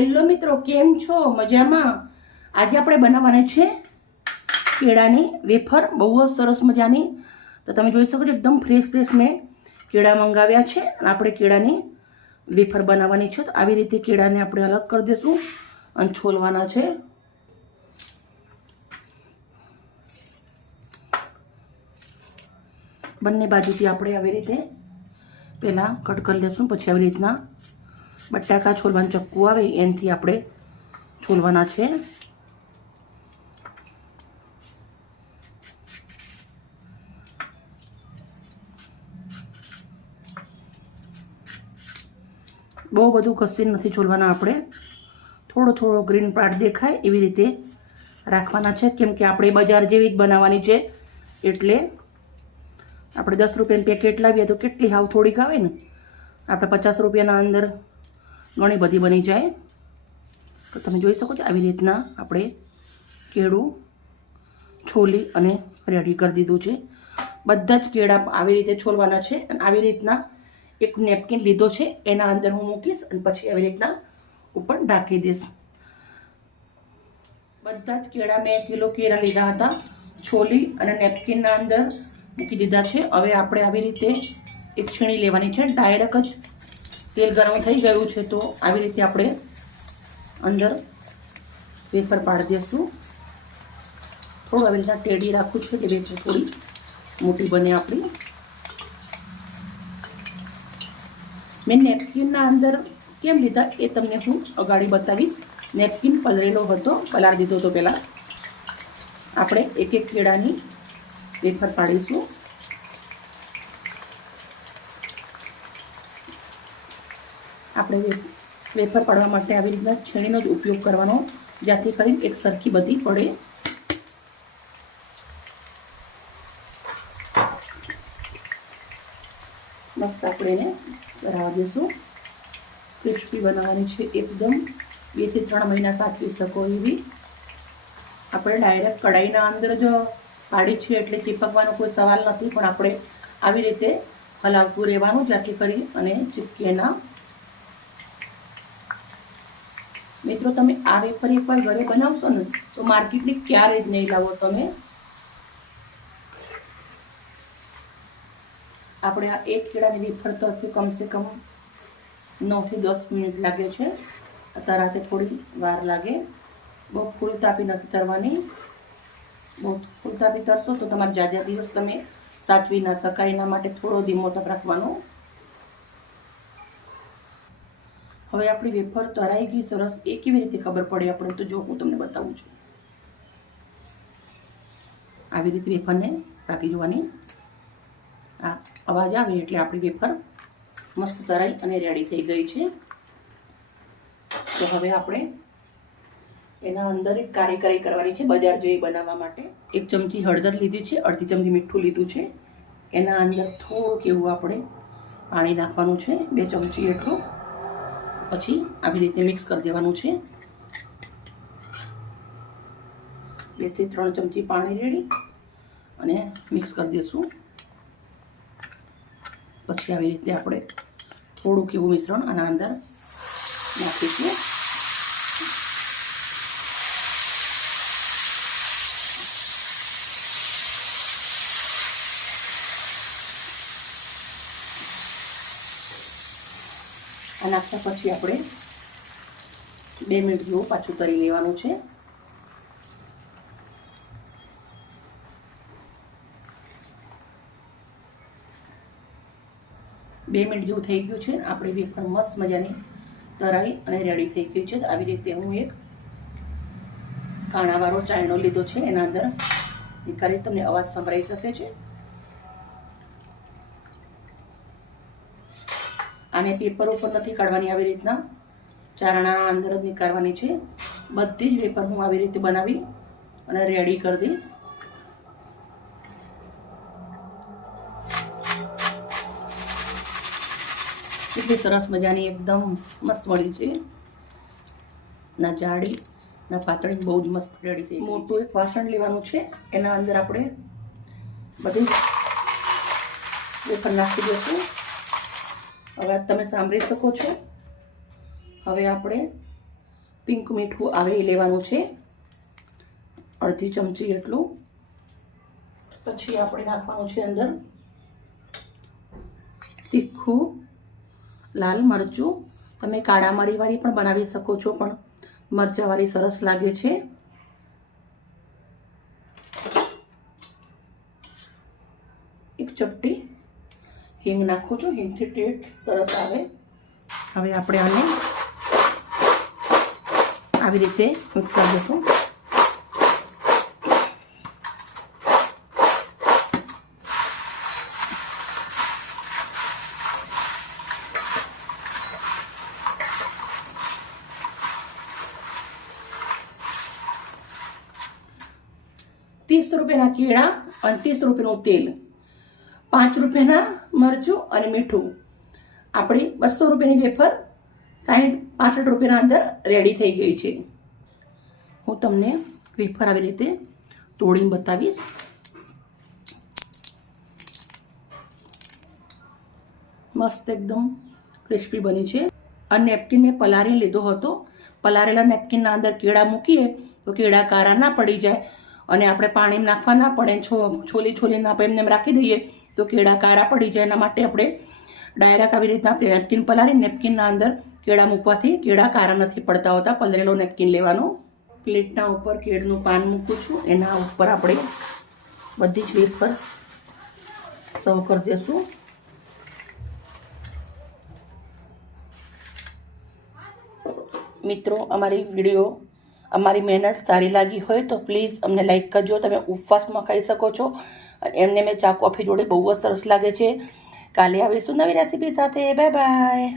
Hello મિત્રો, કેમ છો? મજામાં? આજે આપણે બનાવવાની છે કેળાની વેફર, બહુ જ સરસ મજાની. તો તમે જોઈ શકો છો એકદમ ફ્રેશ મેં કેળા મંગાવ્યા છે અને આપણે કેળાની વેફર બનાવવાની છે. તો આવી રીતે કેળાને આપણે અલગ કરી દઈશું અને છોલવાના છે. બંને બાજુથી આપણે આવી રીતે પહેલાં કટ કરી લઈશું, પછી આવી રીતના બટાકા છોલવાનું ચક્કુ આવે એનાથી આપણે છોલવાના છે. બહુ બધું ઘસીને નથી છોલવાના આપણે, થોડો ગ્રીન પાર્ટ દેખાય એવી રીતે રાખવાના છે, કેમ કે આપણે બજાર જેવી જ બનાવવાની છે. એટલે આપણે 10 રૂપિયાનું પેકેટ લાવીએ તો કેટલી હાવ થોડીક આવે ને, આપણે 50 રૂપિયાના અંદર ઘણી બધી બની જાય. તો તમે જોઈ શકો છો આવી રીતના આપણે કેળું છોલી અને રેડી કરી દીધું છે. બધા જ કેળા આવી રીતે છોલવાના છે અને આવી રીતના એક નેપકિન લીધો છે, એના અંદર હું મૂકીશ અને પછી આવી રીતના ઉપર ઢાંકી દઈશ. બધા જ કેળા મેં કિલો કેળા લીધા હતા, છોલી અને નેપકિનના અંદર મૂકી દીધા છે. હવે આપણે આવી રીતે એક છીણી લેવાની છે. ડાયરેક્ટ જ તેલ ગરમ થઈ ગયું છે તો આવી રીતે આપણે અંદર વેફર પાડી દઈશું. થોડું આવી રીતના ટેડી રાખવું છે એટલે વેફર થોડી મોટી બને આપણી. મેં નેપકિનના અંદર કેમ લીધા એ તમને હું અગાડી બતાવીશ. નેપકિન પલળેલો હતો, પલાળી દીધો હતો પહેલાં. આપણે એક એક કેળાની વેફર પાડીશું. આપણે વેફર પાડવા માટે આવી રીતના છીણીનો જ ઉપયોગ કરવાનો, જ્યાંથી કરીને એક સરખી બધી પડે. મસ્ત આપણે એને બનાવવા દઈશું. ક્રિસ્પી બનાવવાની છે એકદમ, 2 થી 3 મહિના સાચવી શકો એવી. આપણે ડાયરેક્ટ કઢાઈના અંદર જ પાડી છે એટલે ચીપકવાનો કોઈ સવાલ નથી, પણ આપણે આવી રીતે હલાવતું રહેવાનું, જ્યાંથી કરી અને ચીપકે ના. મિત્રો, તમે આ વેફર એકવાર ઘરે બનાવશો ને તો માર્કેટની ક્યારેય જ નહીં લાવો તમે. આપણે આ એક કેળાની વેફર તરથી કમસે કમ 9 થી 10 મિનિટ લાગે છે. તરાતે થોડી વાર લાગે. બહુ ફૂલ તાપી નથી તરવાની. બહુ ફૂલ તાપી તરશો તો તમારે જાજા દિવસ તમે સાચવી ના શકાય. એના માટે થોડો ધીમો તપ રાખવાનો. હવે આપણી વેફર તરાઈ ગઈ સરસ. એ કેવી રીતે ખબર પડે આપણે, તો જો હું તમને બતાવું છું. આવી રીતે વેફરને રાખી જોવાની. આ અવાજ આવે એટલે આપણી વેફર મસ્ત તરાઈ અને રેડી થઈ ગઈ છે. તો હવે આપણે એના અંદર એક કારીગરી કરવાની છે બજાર જેવી બનાવવા માટે. 1 ચમચી હળદર લીધી છે, અડધી ચમચી મીઠું લીધું છે. એના અંદર થોડુંક એવું આપણે પાણી નાખવાનું છે, 2 ચમચી એટલું. પછી આવી રીતે મિક્સ કરી દેવાનું છે. 2 થી 3 ચમચી પાણી રેડી અને મિક્સ કરી દઈશું. પછી આવી રીતે આપણે થોડુંક એવું મિશ્રણ આના અંદર નાખીશું. આ નાખ્યા પછી આપણે 2 મિનિટ જેવું પાછું તરી લેવાનું છે. બે મિનિટ જેવું થઈ ગયું છે. આપણી વેફર મસ્ત મજાની તરાઈ અને રેડી થઈ ગઈ છે. આવી રીતે હું એક કાણાવાળો ચાયણો લીધો છે, એના અંદર નીકાળી તમને અવાજ સંભળાઈ શકે છે. આને પેપર ઉપર નથી કાઢવાની, આવી રીતના ચારણા અંદર જ નીકાળવાની છે. બધી જ વેફર હું આવી રીતે બનાવી અને રેડી કરી દઈશ. કેટલી સરસ મજાની એકદમ મસ્ત મળી છે. ના જાડી ના પાતળી, બહુ જ મસ્ત રેડી થઈ. મોટું એક વાસણ લેવાનું છે, એના અંદર આપણે બધી વેફર નાખી દઈશું. હવે તમે સાંભળી શકો છો. હવે આપણે પિંક મીઠું આવે એ લેવાનું છે, અડધી ચમચી એટલું. પછી આપણે નાખવાનું છે અંદર તીખું લાલ મરચું. તમે કાળા મરીવાળી પણ બનાવી શકો છો, પણ મરચાંવાળી સરસ લાગે છે. એક ચપટી હિંગ નાખું છું, હિંગથી ટેસ્ટ સરસ આવે. હવે આપણે આને આવી રીતે મિક્સ કરી દઈશું. ₹30 કેળા અને ₹30 તેલ, ₹5 મરચું અને મીઠું. આપણી ₹200 વેફર 60-65 અંદર રેડી થઈ ગઈ છે. હું તમને વેફર આવી રીતે તોડીને બતાવીશ. મસ્ત એકદમ ક્રિસ્પી બની છે. આ નેપકિનને પલારી લીધો હતો. પલારેલા નેપકિનના અંદર કેળા મૂકીએ તો કેળા કારા ના પડી જાય, અને આપણે પાણી નાખવા ના પડે. છોલીને આપણે એમને રાખી દઈએ તો કેળા કારા પડી જાય. એના માટે આપણે ડાયરેક્ટ આવી રીતના નેપકિન પલારી નેપકિનના અંદર કેળા મૂકવાથી કેળા કારા નથી પડતા હોતા. પલરેલો નેપકિન લેવાનું. પ્લેટના ઉપર કેળનું પાન મૂકું છું, એના ઉપર આપણે બધી જ વેફર સર્વ કરી દઈશું. મિત્રો, અમારી મહેનત સારી લાગી હોય તો પ્લીઝ અમને લાઈક કરજો. તમે ઉપવાસમાં ખાઈ શકો છો, અને એમને મેં ચા કોફી જોડે બહુ જ સરસ લાગે છે. કાલે આવીશું નવી રેસીપી સાથે. Bye bye.